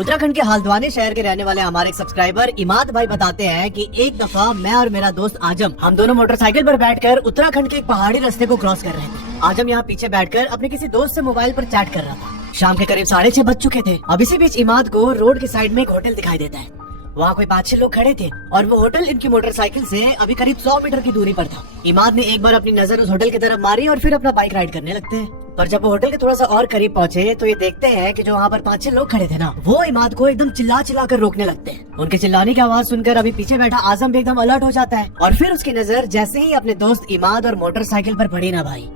उत्तराखंड के हल्द्वानी शहर के रहने वाले हमारे एक सब्सक्राइबर इमाद भाई बताते हैं कि एक दफा मैं और मेरा दोस्त आजम हम दोनों मोटरसाइकिल पर बैठकर उत्तराखंड के एक पहाड़ी रास्ते को क्रॉस कर रहे थे। आजम यहाँ पीछे बैठकर अपने किसी दोस्त से मोबाइल पर चैट कर रहा था। शाम के करीब 6:30 बज चुके थे। अब इसी बीच इमाद को रोड के साइड में एक होटल दिखाई देता है। वहाँ कोई 5-6 लोग खड़े थे और वो होटल इनकी मोटरसाइकिल से अभी करीब 100 मीटर की दूरी पर था। इमाद ने एक बार अपनी नजर उस होटल की तरफ मारी और फिर अपना बाइक राइड करने लगते हैं। पर जब वो होटल के थोड़ा सा और करीब पहुँचे तो ये देखते हैं कि जो वहाँ पर 5-6 लोग खड़े थे ना, वो इमाद को एकदम चिल्ला चिल्ला कर रोकने लगते हैं। उनके चिल्लाने की आवाज सुनकर अभी पीछे बैठा आजम भी एकदम अलर्ट हो जाता है और फिर उसकी नजर जैसे ही अपने दोस्त इमाद और मोटरसाइकिल पर पड़ी ना भाई,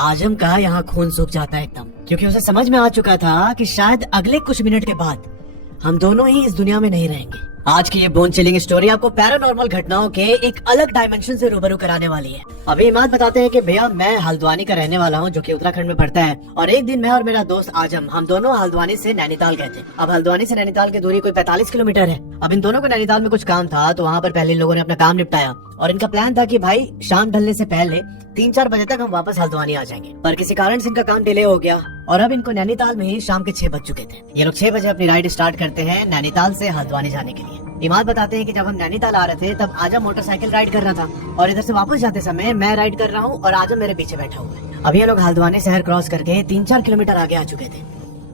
आजम का यहाँ खून सूख जाता है एकदम, क्योंकि उसे समझ में आ चुका था कि शायद अगले कुछ मिनट के बाद हम दोनों ही इस दुनिया में नहीं रहेंगे। आज की ये बोन चिलिंग स्टोरी आपको पैरानॉर्मल घटनाओं के एक अलग डायमेंशन से रूबरू कराने वाली है। अभी इमाद बताते हैं कि भैया मैं हल्द्वानी का रहने वाला हूँ जो कि उत्तराखंड में पड़ता है, और एक दिन मैं और मेरा दोस्त आजम हम दोनों हल्द्वानी से नैनीताल गए थे। अब हल्द्वानी से नैनीताल की दूरी कोई 45 किलोमीटर है। अब इन दोनों को नैनीताल में कुछ काम था तो वहाँ पर पहले इन लोगों ने अपना काम निपटाया और इनका प्लान था कि भाई शाम ढलने से पहले 3-4 बजे तक हम वापस हल्द्वानी आ जाएंगे। पर किसी कारण से इनका काम डिले हो गया और अब इनको नैनीताल में ही शाम के 6 बज चुके थे। ये लोग 6 बजे अपनी राइड स्टार्ट करते हैं नैनीताल से हल्द्वानी जाने के लिए। इमाद बताते हैं कि जब हम नैनीताल आ रहे थे तब आजम मोटरसाइकिल राइड कर रहा था और इधर से वापस जाते समय मैं राइड कर रहा हूँ और आजम मेरे पीछे बैठा हुआ है। अभी ये लोग हल्द्वानी शहर क्रॉस करके 3-4 किलोमीटर आगे आ चुके थे।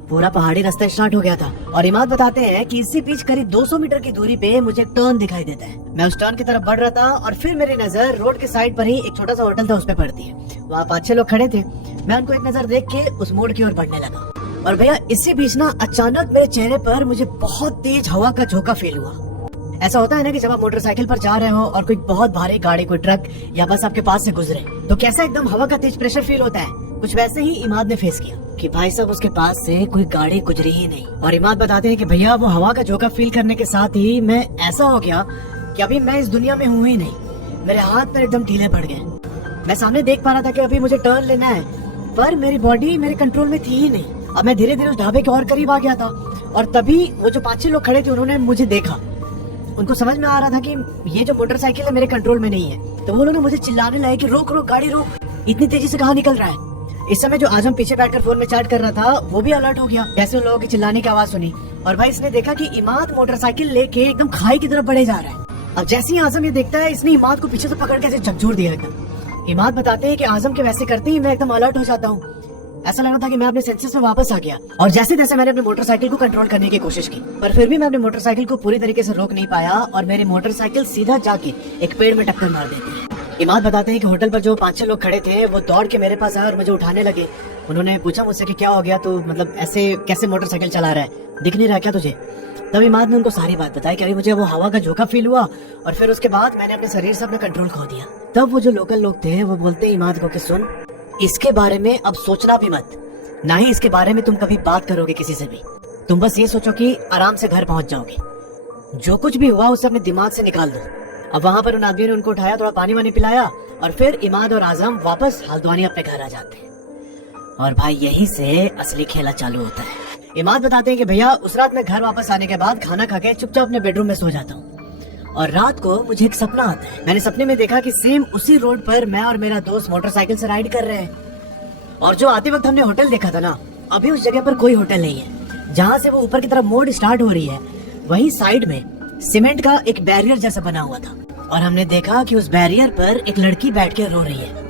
पूरा पहाड़ी रास्ता स्टार्ट हो गया था और इमाद बताते हैं कि इससे बीच करीब 200 मीटर की दूरी पे मुझे एक टर्न दिखाई देता है। मैं उस टर्न की तरफ बढ़ रहा था और फिर मेरी नजर रोड के साइड पर ही एक छोटा सा होटल था उस पे पड़ती है। वहाँ 5-6 लोग खड़े थे। मैं उनको एक नजर देख के उस मोड़ की ओर बढ़ने लगा और भैया इससे बीच ना अचानक मेरे चेहरे पर मुझे बहुत तेज हवा का झोंका फील हुआ। ऐसा होता है ना कि जब आप मोटरसाइकिल पर जा रहे हो और कोई बहुत भारी गाड़ी, कोई ट्रक या बस आपके पास से गुजरे तो कैसा एकदम हवा का तेज प्रेशर फील होता है। कुछ वैसे ही इमाद ने फेस किया कि भाई साहब उसके पास से कोई गाड़ी गुजरी ही नहीं। और इमाद बताते हैं कि भैया वो हवा का झोंका फील करने के साथ ही मैं ऐसा हो गया कि अभी मैं इस दुनिया में हूँ ही नहीं। मेरे हाथ पैर एकदम ढीले पड़ गए। मैं सामने देख पा रहा था कि अभी मुझे टर्न लेना है पर मेरी बॉडी मेरे कंट्रोल में थी ही नहीं। अब मैं धीरे धीरे उस ढाबे के और करीब आ गया था और तभी वो जो 5-6 लोग खड़े थे उन्होंने मुझे देखा। उनको समझ में आ रहा था कि ये जो मोटरसाइकिल है मेरे कंट्रोल में नहीं है, तो वो लोग मुझे चिल्लाने लगे कि रोक रोक गाड़ी रोक, इतनी तेजी से कहाँ निकल रहा है। इस समय जो आजम पीछे बैठकर फोन में चैट कर रहा था वो भी अलर्ट हो गया जैसे उन लोगों की चिल्लाने की आवाज सुनी और भाई इसने देखा कि इमाद मोटरसाइकिल लेके एकदम खाई की तरफ बढ़े जा रहा है। अब जैसे ही आजम ये देखता है इसने इमाद को पीछे से पकड़ के झकझोर दिया एकदम। इमाद बताते हैं कि आजम के वैसे करते ही मैं एकदम अलर्ट हो जाता हूँ। ऐसा लग रहा था कि मैं अपने सेंसेस में वापस आ गया और जैसे जैसे मैंने अपने मोटरसाइकिल को कंट्रोल करने की कोशिश की पर फिर भी मैं अपने मोटरसाइकिल को पूरी तरीके से रोक नहीं पाया और मेरी मोटरसाइकिल सीधा जाके एक पेड़ में टक्कर मार देती है। इमाद बताते हैं कि होटल पर जो 5-6 लोग खड़े थे वो दौड़ के मेरे पास आए और मुझे उठाने लगे। उन्होंने पूछा मुझसे कि क्या हो गया, तो मतलब ऐसे कैसे मोटरसाइकिल चला रहा है, दिख नहीं रहा क्या तुझे। तब इमाद ने उनको सारी बात बताई कि अभी मुझे वो हवा का झोंका फील हुआ और फिर उसके बाद मैंने अपने शरीर से अपना कंट्रोल खो दिया। तब वो जो लोकल लोग थे वो बोलते इमाद को कि सुन, इसके बारे में अब सोचना भी मत, ना ही इसके बारे में तुम कभी बात करोगे किसी से भी। तुम बस ये सोचो कि आराम से घर पहुंच जाओगे, जो कुछ भी हुआ उसे अपने दिमाग से निकाल दो। अब वहाँ पर उन आदमियों ने उनको उठाया, थोड़ा पानी वानी पिलाया और फिर इमाद और आजम वापस हल्द्वानी अपने घर आ जाते हैं। और भाई यहीं से असली खेला चालू होता है। इमाद बताते हैं कि भैया उस रात मैं घर वापस आने के बाद खाना खा के चुपचाप अपने बेडरूम में सो जाता हूँ और रात को मुझे एक सपना आता है। मैंने सपने में देखा कि सेम उसी रोड पर मैं और मेरा दोस्त मोटरसाइकिल से राइड कर रहे हैं और जो आते वक्त हमने होटल देखा था ना, अभी उस जगह पर कोई होटल नहीं है। जहाँ से वो ऊपर की तरफ मोड़ स्टार्ट हो रही है वहीं साइड में सीमेंट का एक बैरियर जैसा बना हुआ था और हमने देखा कि उस बैरियर पर एक लड़की बैठ के रो रही है।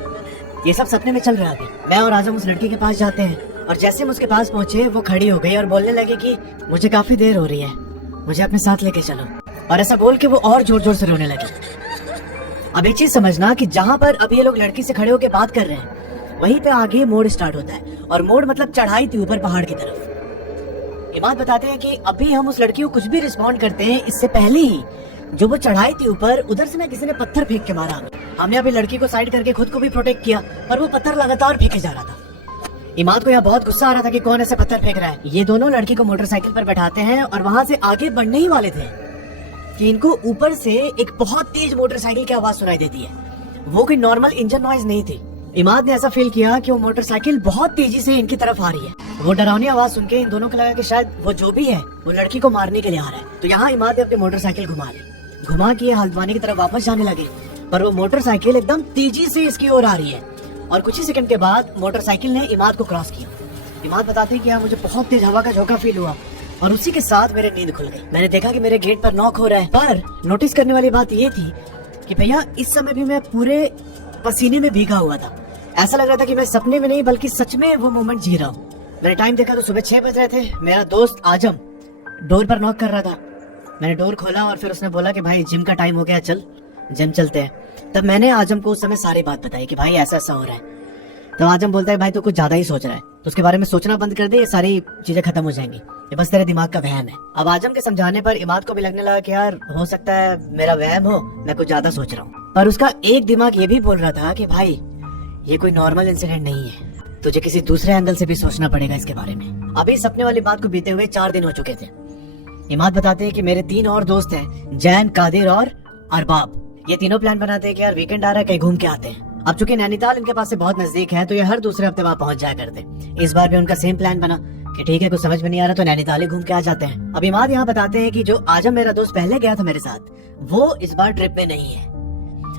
ये सब सपने में चल रहा है। अभी मैं और आजम उस लड़की के पास जाते हैं और जैसे हम उसके पास पहुंचे वो खड़ी हो गई और बोलने लगी कि मुझे काफी देर हो रही है, मुझे अपने साथ लेके चलो। और ऐसा बोल के वो और जोर जोर से रोने लगी। अब एक चीज समझना कि जहाँ पर अभी ये लोग लड़की से खड़े होकर बात कर रहे हैं वहीं पे आगे मोड़ स्टार्ट होता है और मोड़ मतलब चढ़ाई थी ऊपर पहाड़ की तरफ। इमाद बताते हैं कि अभी हम उस लड़की को कुछ भी रिस्पॉन्ड करते हैं इससे पहले ही जो वो चढ़ाई थी ऊपर, उधर से ना किसी ने पत्थर फेंक के मारा। हमने अभी लड़की को साइड करके खुद को भी प्रोटेक्ट किया पर वो पत्थर लगातार फेंके जा रहा था। इमाद को यहाँ बहुत गुस्सा आ रहा था कि कौन ऐसे पत्थर फेंक रहा है। ये दोनों लड़की को मोटरसाइकिल पर बैठाते हैं और वहाँ से आगे बढ़ने ही वाले थे कि इनको ऊपर से एक बहुत तेज मोटरसाइकिल की आवाज सुनाई देती है। वो कोई नॉर्मल इंजन नॉइज नहीं थी। इमाद ने ऐसा फील किया कि वो मोटरसाइकिल बहुत तेजी से इनकी तरफ आ रही है। वो डरावनी आवाज सुन के इन दोनों को लगा कि शायद वो जो भी है वो लड़की को मारने के लिए आ रहा है। तो यहाँ इमाद ने अपनी मोटरसाइकिल घुमा के हल्द्वानी की तरफ वापस जाने लगे पर वो मोटरसाइकिल एकदम तेजी से इसकी ओर आ रही है और कुछ ही सेकंड के बाद मोटरसाइकिल ने इमाद को क्रॉस किया। इमाद बताते हैं कि यार मुझे बहुत तेज हवा का झोंका फील हुआ और उसी के साथ मेरी नींद खुल गई। मैंने देखा कि मेरे गेट पर नॉक हो रहा है, पर नोटिस करने वाली बात ये थी कि भैया इस समय भी मैं पूरे पसीने में भीगा हुआ था। ऐसा लग रहा था कि मैं सपने में नहीं बल्कि सच में वो मोमेंट जी रहा हूँ। मैंने टाइम देखा तो सुबह 6 बज रहे थे। मेरा दोस्त आजम डोर पर नॉक कर रहा था। मैंने डोर खोला और फिर उसने बोला कि भाई जिम का टाइम हो गया, चल जिम चलते हैं। तब मैंने आजम को उस समय सारी बात बताई कि भाई ऐसा ऐसा हो रहा है। तो आजम बोलता है भाई तू कुछ ज्यादा ही सोच रहा है, तो उसके बारे में सोचना बंद कर दे, ये सारी चीजें खत्म हो जाएंगी, ये बस तेरे दिमाग का वहम है। अब आजम के समझाने पर इमाद को भी लगने लगा कि यार हो सकता है मेरा वहम हो, मैं कुछ ज्यादा सोच रहा हूँ। पर उसका एक दिमाग ये भी बोल रहा था कि भाई ये कोई नॉर्मल इंसिडेंट नहीं है, तुझे किसी दूसरे एंगल से भी सोचना पड़ेगा इसके बारे में। अभी सपने वाली बात को बीते हुए 4 दिन हो चुके थे। इमाद बताते हैं कि मेरे 3 और दोस्त हैं, जैन, कादिर और अरबाब। ये तीनों प्लान बनाते हैं कि यार वीकेंड आ रहा है, कहीं घूम के आते हैं। अब चूंकि नैनीताल इनके पास से बहुत नजदीक है तो ये हर दूसरे हफ्ते वहाँ पहुंच जाया करते। इस बार भी उनका सेम प्लान बना कि ठीक है कुछ समझ में नहीं आ रहा तो नैनीताल ही घूम के आ जाते हैं। अब इमाद यहाँ बताते हैं कि जो आजम मेरा दोस्त पहले गया था मेरे साथ, वो इस बार ट्रिप में नहीं है।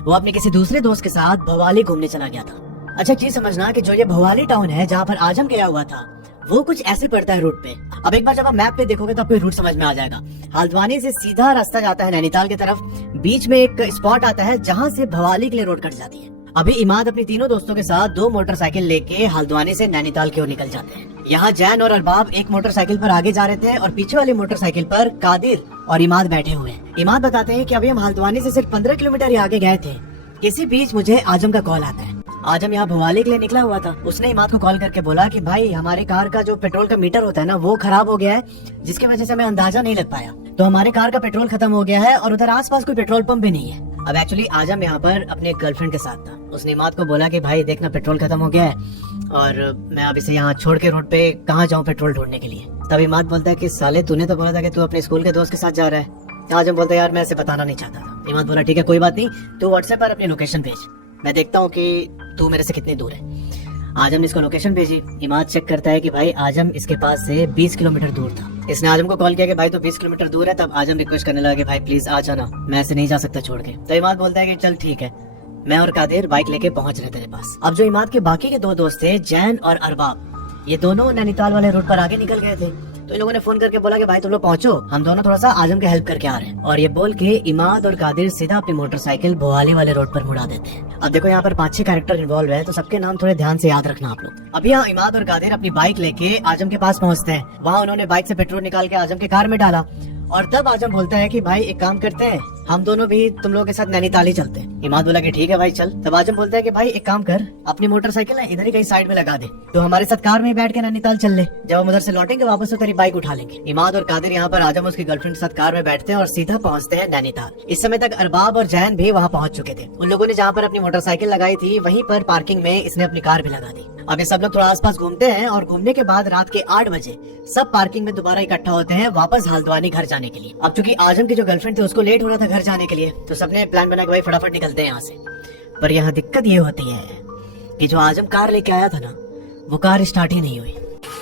वो अपने किसी दूसरे दोस्त के साथ भवाली घूमने चला गया था। अच्छा चीज समझना कि जो ये भवाली टाउन है जहाँ पर आजम गया हुआ था, वो कुछ ऐसे पड़ता है रूट पे। अब एक बार जब आप मैप पे देखोगे तो आपको रूट समझ में आ जाएगा। हल्द्वानी से सीधा रास्ता जाता है नैनीताल की तरफ, बीच में एक स्पॉट आता है जहाँ से भवाली के लिए रोड कट जाती है। अभी इमाद अपनी तीनों दोस्तों के साथ 2 मोटरसाइकिल लेके हल्द्वानी से नैनीताल की ओर निकल जाते हैं। यहाँ जैन और अरबाब एक मोटरसाइकिल पर आगे जा रहे थे और पीछे वाली मोटरसाइकिल पर कादिर और इमाद बैठे हुए हैं। इमाद बताते हैं कि अभी हम हल्द्वानी से सिर्फ 15 किलोमीटर ही आगे गए थे, इसी बीच मुझे आजम का कॉल आता है। आजम यहाँ भवाली के लिए निकला हुआ था। उसने इमाद को कॉल करके बोला कि भाई हमारे कार का जो पेट्रोल का मीटर होता है ना, वो खराब हो गया है, जिसकी वजह से हमें अंदाजा नहीं लग पाया। तो हमारे कार का पेट्रोल खत्म हो गया है और उधर आसपास कोई पेट्रोल पंप भी नहीं है। अब एक्चुअली आजम यहाँ पर अपने गर्लफ्रेंड के साथ था। उसने इमाद को बोला कि भाई देखना पेट्रोल खत्म हो गया है और मैं अब इसे यहाँ छोड़ के रोड पे कहाँ जाऊँ पेट्रोल ढूंढने के लिए। तब इमाद बोलता है कि साले तूने तो बोला था कि तू अपने स्कूल के दोस्त के साथ जा रहा है। आजम बोलता है यार मैं इसे बताना नहीं चाहता था। इमाद बोला ठीक है कोई बात नहीं, तू व्हाट्सएप पर अपनी लोकेशन भेज, मैं देखता हूँ कि तू मेरे से कितनी दूर है। आजम ने इसको लोकेशन भेजी। इमाद चेक करता है कि भाई आजम इसके पास से 20 किलोमीटर दूर था। इसने आजम को कॉल किया कि भाई तो 20 किलोमीटर दूर है। तब आजम रिक्वेस्ट करने लगा कि भाई प्लीज आ जाना, मैं ऐसे नहीं जा सकता छोड़ के। तो इमाद बोलता है कि चल ठीक है। मैं और कादिर बाइक लेके पहुंच रहे तेरे पास। अब जो इमाद के बाकी के 2 दोस्त थे, जैन और अरबाब, ये दोनों नैनीताल वाले रूट पर आगे निकल गए थे। तो इन लोगों ने फोन करके बोला कि भाई तुम लोग पहुंचो, हम दोनों थोड़ा सा आजम के हेल्प करके आ रहे हैं। और ये बोल के इमाद और कादिर सीधा अपनी मोटरसाइकिल भवाली वाले रोड पर मुड़ा देते हैं। अब देखो यहाँ पर 5-6 कैरेक्टर इन्वॉल्व है, तो सबके नाम थोड़े ध्यान से याद रखना आप लोग। अभी यहाँ इमाद और कादिर अपनी बाइक लेके आजम के पास पहुँचते हैं। वहाँ उन्होंने बाइक से पेट्रोल निकाल के आजम के कार में डाला और तब आजम बोलता है कि भाई एक काम करते हैं, हम दोनों भी तुम लोगों के साथ नैनीताल ही चलते हैं। इमाद बोला कि ठीक है भाई चल। तब आजम बोलता है कि भाई एक काम कर, अपनी मोटरसाइकिल ना इधर ही कहीं साइड में लगा दे, तो हमारे साथ कार में बैठ के नैनीताल चल ले। जब हम उधर से लौटेंगे वापस तो तेरी बाइक उठा लेंगे। इमाद और कादिर यहाँ पर आजम उसकी गर्लफ्रेंड के साथ कार में बैठते हैं और सीधा पहुँचते हैं नैनीताल। इस समय तक अरबाब और जैन भी वहाँ पहुँच चुके थे। उन लोगों ने जहाँ पर अपनी मोटरसाइकिल लगाई थी वहीं पर पार्किंग में इसने अपनी कार भी लगा दी। अब ये सब लोग थोड़ा आसपास घूमते हैं और घूमने के बाद रात के 8 बजे सब पार्किंग में दोबारा इकट्ठा होते हैं वापस हल्द्वानी घर जाने के लिए। अब चूंकि आजम की जो गर्लफ्रेंड थी उसको लेट हो रहा था घर जाने के लिए, तो सबने प्लान बना कि भाई फटाफट निकलते हैं यहाँ से। पर यहाँ दिक्कत ये होती है कि जो आजम कार लेके आया था ना, वो कार स्टार्ट ही नहीं हुई।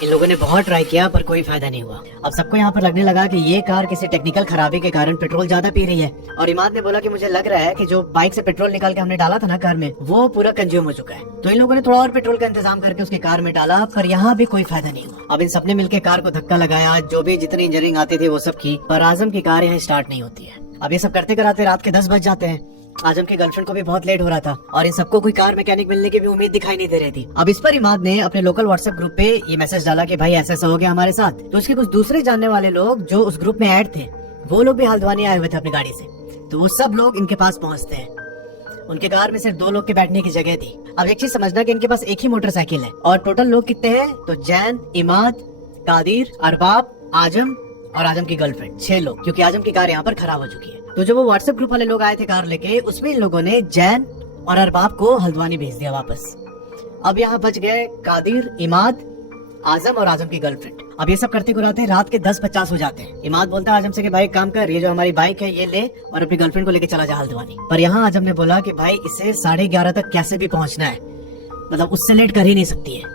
इन लोगों ने बहुत ट्राई किया पर कोई फायदा नहीं हुआ। अब सबको यहाँ पर लगने लगा कि ये कार किसी टेक्निकल खराबी के कारण पेट्रोल ज्यादा पी रही है। और इमाद ने बोला कि मुझे लग रहा है कि जो बाइक से पेट्रोल निकाल के हमने डाला था ना कार में, वो पूरा कंज्यूम हो चुका है। तो इन लोगों ने थोड़ा और पेट्रोल का इंतजाम करके उसकी कार में डाला, पर यहाँ भी कोई फायदा नहीं हुआ। अब इन सबने मिलकर कार को धक्का लगाया, जो भी जितनी इंजीनियरिंग आती थी वो सब की, पर आजम की कार यहाँ स्टार्ट नहीं होती है। अब ये सब करते कराते रात के 10 बज जाते हैं। आजम की गर्लफ्रेंड को भी बहुत लेट हो रहा था और इन सबको कोई कार मैकेनिक मिलने की भी उम्मीद दिखाई नहीं दे रही थी। अब इस पर इमाद ने अपने लोकल व्हाट्सएप ग्रुप पे ये मैसेज डाला कि भाई ऐसा ऐसा हो गया हमारे साथ। तो उसके कुछ दूसरे जानने वाले लोग जो उस ग्रुप में ऐड थे, वो लोग भी हल्द्वानी आए हुए थे अपनी गाड़ी से। तो वो सब लोग इनके पास पहुँचते हैं। उनके कार में सिर्फ 2 लोग के बैठने की जगह थी। अब एक चीज समझना कि इनके पास एक ही मोटरसाइकिल है और टोटल लोग कितने हैं, तो जैन, इमाद, कादिर, अरबाब, आजम और आजम की गर्लफ्रेंड, 6 लोग, क्योंकि आजम की कार यहाँ पर खराब हो चुकी है। तो जो वो व्हाट्सएप ग्रुप वाले लोग आए थे कार लेके, उसमें इन लोगों ने जैन और अरबाब को हल्द्वानी भेज दिया वापस। अब यहाँ बच गए कादिर, इमाद, आजम और आजम की गर्लफ्रेंड। अब ये सब करते कराते रात के 10:50 हो जाते हैं। इमाद बोलता है आजम से कि भाई काम कर, ये जो हमारी बाइक है ये ले और अपनी गर्लफ्रेंड को लेके चला जा हल्द्वानी। पर यहाँ आजम ने बोला कि भाई इसे 11:30 तक कैसे भी पहुंचना है, मतलब उससे लेट कर ही नहीं सकती है।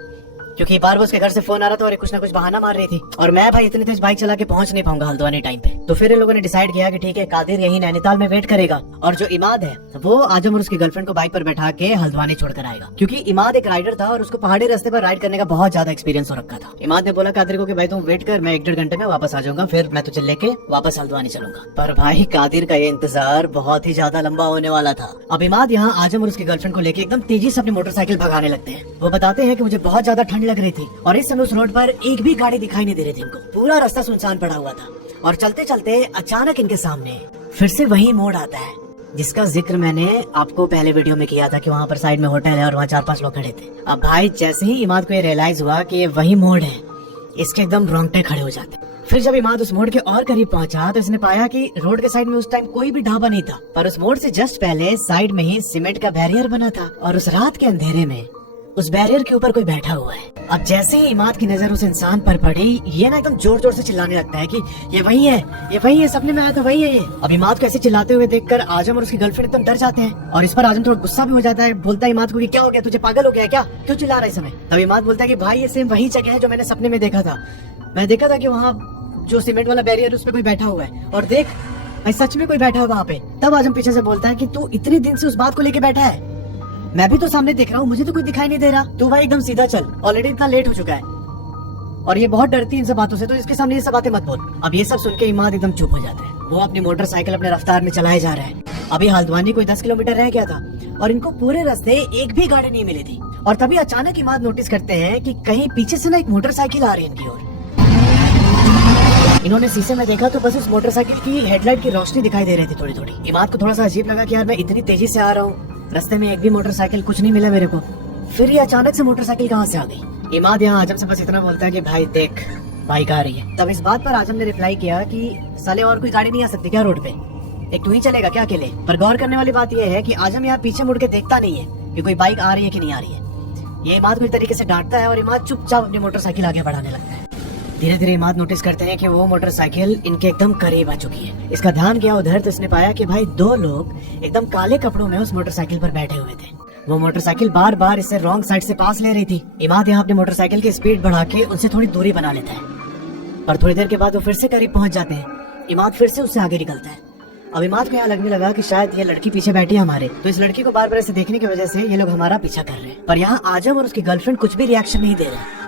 क्योंकि बार बार उसके घर से फोन आ रहा था और ये कुछ ना कुछ बहाना मार रही थी, और मैं भाई इतनी तेज बाइक चला के पहुंच नहीं पाऊंगा हल्द्वानी टाइम पे। तो फिर इन लोगों ने डिसाइड किया कि ठीक है, कादिर यही नैनीताल में वेट करेगा और जो इमाद है वो आजम और उसकी गर्लफ्रेंड को बाइक पर बैठा के हल्द्वानी छोड़कर आएगा। क्योंकि इमाद एक राइडर था और उसको पहाड़ी रास्ते पर राइड करने का बहुत ज्यादा एक्सपीरियंस हो रखा था। इमाद ने बोला कादिर को कि भाई तुम वेट कर, मैं 1-1.5 घंटे में वापस आ जाऊंगा, फिर मैं तुझे लेके वापस हल्द्वानी चलूंगा। पर भाई कादिर का ये इंतजार बहुत ही ज्यादा लंबा होने वाला था। अब इमाद यहाँ आजम और उसकी गर्लफ्रेंड को लेके एकदम तेजी से अपनी मोटरसाइकिल भगाने लगते हैं। वो बताते हैं कि मुझे बहुत ज्यादा ठंड लग रही थी और इस समय उस रोड पर एक भी गाड़ी दिखाई नहीं दे रही थी इनको। पूरा रास्ता सुनसान पड़ा हुआ था और चलते चलते अचानक इनके सामने फिर से वही मोड़ आता है जिसका जिक्र मैंने आपको पहले वीडियो में किया था कि वहाँ पर साइड में होटल है और वहाँ 4-5 लोग खड़े थे। अब भाई जैसे ही इमाद को ये रियलाइज हुआ कि ये वही मोड़ है, इसके एकदम रोंगटे खड़े हो जाते। फिर जब इमाद उस मोड़ के और करीब पहुंचा तो इसने पाया कि रोड के साइड में उस टाइम कोई भी ढाबा नहीं था, पर उस मोड़ से जस्ट पहले साइड में ही सीमेंट का बैरियर बना था और उस रात के अंधेरे में उस बैरियर के ऊपर कोई बैठा हुआ है। अब जैसे ही इमाद की नजर उस इंसान पर पड़ी, ये ना एकदम जोर जोर से चिल्लाने लगता है कि ये वही है, ये वही है, सपने में आया था वही है ये। अब इमाद को ऐसे चिल्लाते हुए देखकर आजम और उसकी गर्लफ्रेंड एकदम डर जाते हैं और इस पर आजम थोड़ा गुस्सा भी हो जाता है। बोलता है इमाद को कि क्या हो गया, तुझे पागल हो गया क्या, क्यों चिल्ला रहा है इस समय। तब इमाद बोलता है कि भाई ये सेम वही जगह है जो मैंने सपने में देखा था। मैं देखा था कि वहाँ जो सीमेंट वाला बैरियर उस पर कोई बैठा हुआ है और देख भाई सच में कोई बैठा है वहाँ पे। तब आजम पीछे से बोलता है कि तू इतने दिन से उस बात को लेके बैठा है, मैं भी तो सामने देख रहा हूँ, मुझे तो कोई दिखाई नहीं दे रहा। तू भाई एकदम सीधा चल, ऑलरेडी इतना लेट हो चुका है और ये बहुत डरती है इन सब बातों से, तो इसके सामने ये सब बातें मत बोल। अब ये सब सुन के इमाद एकदम चुप हो जाता है। वो अपनी मोटरसाइकिल अपने रफ्तार में चलाए जा रहा है। अभी हल्द्वानी कोई 10 किलोमीटर रह गया था और इनको पूरे रास्ते एक भी गाड़ी नहीं मिली थी और तभी अचानक इमाद नोटिस करते हैं कि कहीं पीछे से ना एक मोटरसाइकिल आ रही है इनकी ओर। इन्होंने शीशे में देखा तो बस उस मोटरसाइकिल की हेडलाइट की रोशनी दिखाई दे रही थी थोड़ी थोड़ी। इमाद को थोड़ा सा अजीब लगा कि यार मैं इतनी तेजी से आ रहा हूँ, रास्ते में एक भी मोटरसाइकिल कुछ नहीं मिला मेरे को, फिर ये अचानक से मोटरसाइकिल कहाँ से आ गई। इमाद यहाँ आजम से बस इतना बोलता है कि भाई देख बाइक आ रही है। तब इस बात पर आजम ने रिप्लाई किया कि साले और कोई गाड़ी नहीं आ सकती क्या रोड पे, एक तू ही चलेगा क्या अकेले। पर गौर करने वाली बात यह है कि आजम यहाँ पीछे मुड़ के देखता नहीं है कि कोई बाइक आ रही है कि नहीं आ रही है। ये इमाद को एक तरीके से डांटता है और इमाद चुपचाप अपनी मोटरसाइकिल आगे बढ़ाने लगता है। धीरे धीरे इमाद नोटिस करते हैं कि वो मोटरसाइकिल इनके एकदम करीब आ चुकी है। इसका ध्यान गया उधर तो इसने पाया कि भाई 2 लोग एकदम काले कपड़ों में उस मोटरसाइकिल पर बैठे हुए थे। वो मोटरसाइकिल बार बार इससे रॉन्ग साइड से पास ले रही थी। इमाद यहाँ अपनी मोटरसाइकिल की स्पीड बढ़ा के उनसे थोड़ी दूरी बना लेता है, पर थोड़ी देर के बाद वो फिर से करीब पहुंच जाते हैं। इमाद फिर से उससे आगे निकलता है। अब इमाद को यहाँ लगने लगा कि शायद ये लड़की पीछे बैठी है हमारे, तो इस लड़की को बार बार ऐसे देखने की वजह से ये लोग हमारा पीछा कर रहे हैं। पर यहाँ आजम और उसकी गर्लफ्रेंड कुछ भी रिएक्शन नहीं दे रहे।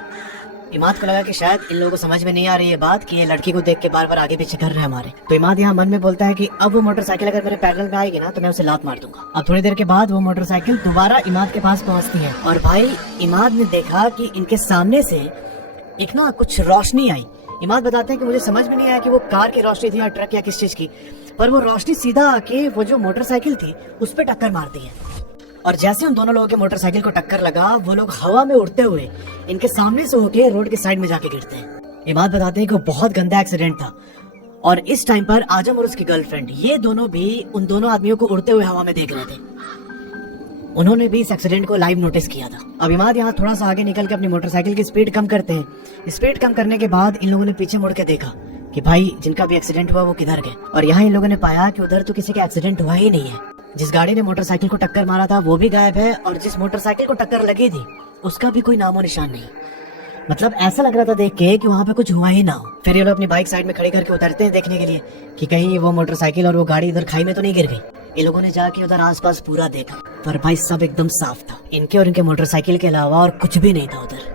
इमाद को लगा कि शायद इन लोगों को समझ में नहीं आ रही है बात कि ये लड़की को देख के बार बार आगे पीछे कर रहे हैं हमारे। तो इमाद यहाँ मन में बोलता है कि अब वो मोटरसाइकिल अगर मेरे पैडल में आएगी ना तो मैं उसे लात मार दूंगा। अब थोड़ी देर के बाद वो मोटरसाइकिल दोबारा इमाद के पास पहुंचती है और भाई इमाद ने देखा कि इनके सामने से एक ना कुछ रोशनी आई। इमाद बताते हैं कि मुझे समझ में नहीं आया कि वो कार की रोशनी थी या ट्रक या किस चीज की, पर वो रोशनी सीधा आके वो जो मोटरसाइकिल थी उस पर टक्कर मारती है और जैसे उन दोनों लोगों के मोटरसाइकिल को टक्कर लगा वो लोग हवा में उड़ते हुए इनके सामने से होके रोड के साइड में जाके गिरते हैं। इमाद बताते हैं कि वो बहुत गंदा एक्सीडेंट था और इस टाइम पर आजम और उसकी गर्लफ्रेंड ये दोनों भी उन दोनों आदमियों को उड़ते हुए हवा में देख रहे थे। उन्होंने भी इस एक्सीडेंट को लाइव नोटिस किया था। अब इमाद यहाँ थोड़ा सा आगे निकल के अपनी मोटरसाइकिल की स्पीड कम करते हैं। स्पीड कम करने के बाद इन लोगों ने पीछे मुड़ के देखा कि भाई जिनका भी एक्सीडेंट हुआ वो किधर गए, और यहाँ इन लोगों ने पाया कि उधर तो किसी का एक्सीडेंट हुआ ही नहीं है। जिस गाड़ी ने मोटरसाइकिल को टक्कर मारा था वो भी गायब है और जिस मोटरसाइकिल को टक्कर लगी थी उसका भी कोई नामो निशान नहीं। मतलब ऐसा लग रहा था देख के कि वहाँ पे कुछ हुआ ही ना हो। फिर ये लोग अपनी बाइक साइड में खड़ी करके उतरते हैं देखने के लिए कि कहीं वो मोटरसाइकिल और वो गाड़ी इधर खाई में तो नहीं गिर गई। ये लोगों ने जाके उधर आसपास पूरा देखा, पर भाई सब एकदम साफ था। इनके और इनके मोटरसाइकिल के अलावा और कुछ भी नहीं था उधर।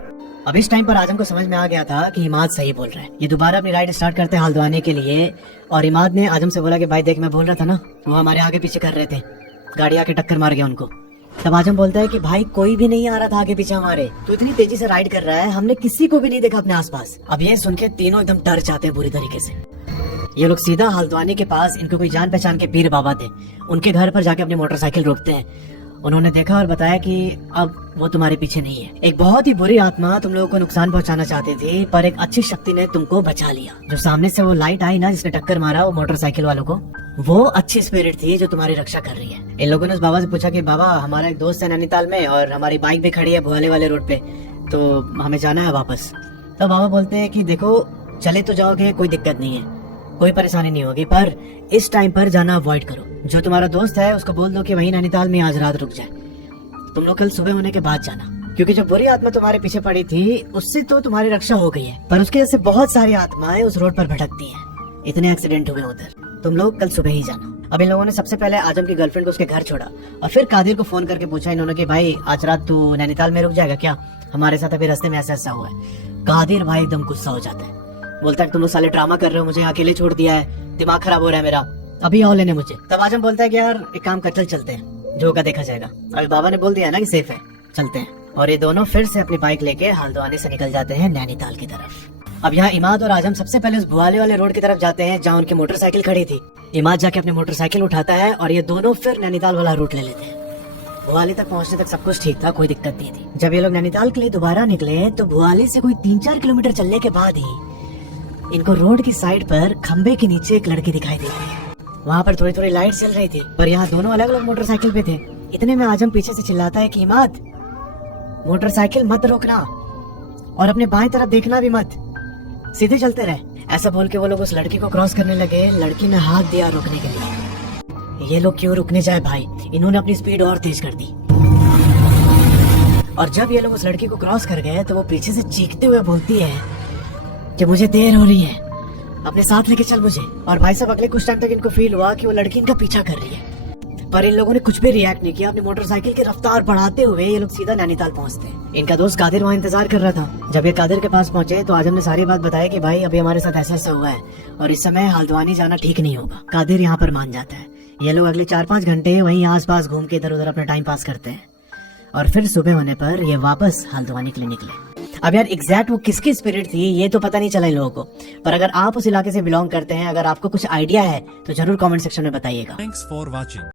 अब इस टाइम पर आजम को समझ में आ गया था कि इमाद सही बोल रहा है। ये दोबारा अपनी राइड स्टार्ट करते हैं हल्द्वानी के लिए और इमाद ने आजम से बोला कि भाई देख मैं बोल रहा था ना वो हमारे आगे पीछे कर रहे थे, गाड़ी आके टक्कर मार गया उनको। तब आजम बोलता है कि भाई कोई भी नहीं आ रहा था आगे पीछे हमारे, तो इतनी तेजी से राइड कर रहा है, हमने किसी को भी नहीं देखा अपने आसपास। अब ये सुन के तीनों एकदम डर जाते हैं बुरी तरीके से। ये लोग सीधा हल्द्वानी के पास इनको कोई जान पहचान के पीर बाबा थे, उनके घर पर जाके अपनी मोटरसाइकिल रोकते हैं। उन्होंने देखा और बताया कि अब वो तुम्हारे पीछे नहीं है। एक बहुत ही बुरी आत्मा तुम लोगों को नुकसान पहुंचाना चाहती थी, पर एक अच्छी शक्ति ने तुमको बचा लिया। जो सामने से वो लाइट आई ना जिसने टक्कर मारा वो मोटरसाइकिल वालों को, वो अच्छी स्पिरिट थी जो तुम्हारी रक्षा कर रही है। इन लोगों ने उस बाबा से पूछा कि बाबा हमारा एक दोस्त है नैनीताल में और हमारी बाइक भी खड़ी है भोले वाले रोड पे, तो हमें जाना है वापस। तो बाबा बोलते हैं कि देखो चले तो जाओगे, कोई दिक्कत नहीं है, कोई परेशानी नहीं होगी, पर इस टाइम पर जाना अवॉइड करो। जो तुम्हारा दोस्त है उसको बोल दो कि वहीं नैनीताल में आज रात रुक जाए। तुम लोग कल सुबह होने के बाद जाना, क्योंकि जो बुरी आत्मा तुम्हारे पीछे पड़ी थी उससे तो तुम्हारी रक्षा हो गई है, पर उसके जैसे बहुत सारी आत्माएं उस रोड पर भटकती हैं। इतने एक्सीडेंट हुए उधर, तुम लोग कल सुबह ही जाना। अब इन लोगों ने सबसे पहले आजम की गर्लफ्रेंड को उसके घर छोड़ा और फिर कादिर को फोन करके पूछा इन्होंने कि भाई आज रात तू नैनीताल में रुक जाएगा क्या, हमारे साथ अभी रास्ते में ऐसा ऐसा हुआ है। कादिर भाई एकदम गुस्सा हो जाता है, बोलता है तुम लोग साले ड्रामा कर रहे हो, मुझे अकेले छोड़ दिया है, दिमाग खराब हो रहा है मेरा, अभी आओ लेने मुझे। तब आजम बोलता है कि यार एक काम कर, चलते हैं, जो होगा देखा जाएगा। अभी बाबा ने बोल दिया है ना कि सेफ है, चलते हैं। और ये दोनों फिर से अपनी बाइक लेके हल्द्वानी से निकल जाते हैं नैनीताल की तरफ। अब यहाँ इमाद और आजम सबसे पहले उस भुआली वाले रोड की तरफ जाते हैं जहाँ उनकी मोटरसाइकिल खड़ी थी। इमाद जाके अपनी मोटरसाइकिल उठाता है और ये दोनों फिर नैनीताल वाला रूट ले लेते हैं। भुआली तक पहुँचने तक सब कुछ ठीक था, कोई दिक्कत नहीं थी। जब ये लोग नैनीताल के लिए दोबारा निकले तो भुआली से कोई 3-4 किलोमीटर चलने के बाद ही इनको रोड की साइड पर खंबे के नीचे एक लड़की दिखाई देती है। वहाँ पर थोड़ी थोड़ी लाइट चल रही थी, पर यहाँ दोनों अलग अलग मोटरसाइकिल पे थे। इतने में आजम पीछे से चिल्लाता है कि इमाद मोटरसाइकिल मत रोकना और अपने बाएं तरफ देखना भी मत, सीधे चलते रहे। ऐसा बोल के वो लोग उस लड़की को क्रॉस करने लगे। लड़की ने हाथ दिया रोकने के लिए। ये लोग क्यों रुकने जाए भाई, इन्होंने अपनी स्पीड और तेज कर दी। और जब ये लोग उस लड़की को क्रॉस कर गए तो वो पीछे से चीखते हुए बोलती है कि मुझे देर हो रही है, अपने साथ लेके चल मुझे। और भाई साहब अगले कुछ टाइम तक इनको फील हुआ कि वो लड़की इनका पीछा कर रही है, पर इन लोगों ने कुछ भी रिएक्ट नहीं किया। अपनी मोटरसाइकिल की रफ्तार बढ़ाते हुए ये लोग सीधा नैनीताल पहुंचते हैं। इनका दोस्त कादिर वहाँ इंतजार कर रहा था। जब ये कादिर के पास पहुंचे तो आजम ने सारी बात बताया कि भाई अभी हमारे साथ ऐसा ऐसा हुआ है और इस समय हल्द्वानी जाना ठीक नहीं होगा। कादिर यहाँ पर मान जाता है। ये लोग अगले 4-5 घंटे वहीं आसपास घूम के इधर उधर अपना टाइम पास करते हैं और फिर सुबह होने पर ये वापस हल्द्वानी के लिए निकले। अब यार एग्जैक्ट वो किसकी स्पिरिट थी ये तो पता नहीं चला इन लोगों को, पर अगर आप उस इलाके से बिलोंग करते हैं, अगर आपको कुछ आइडिया है तो जरूर कमेंट सेक्शन में बताइएगा। Thanks for watching.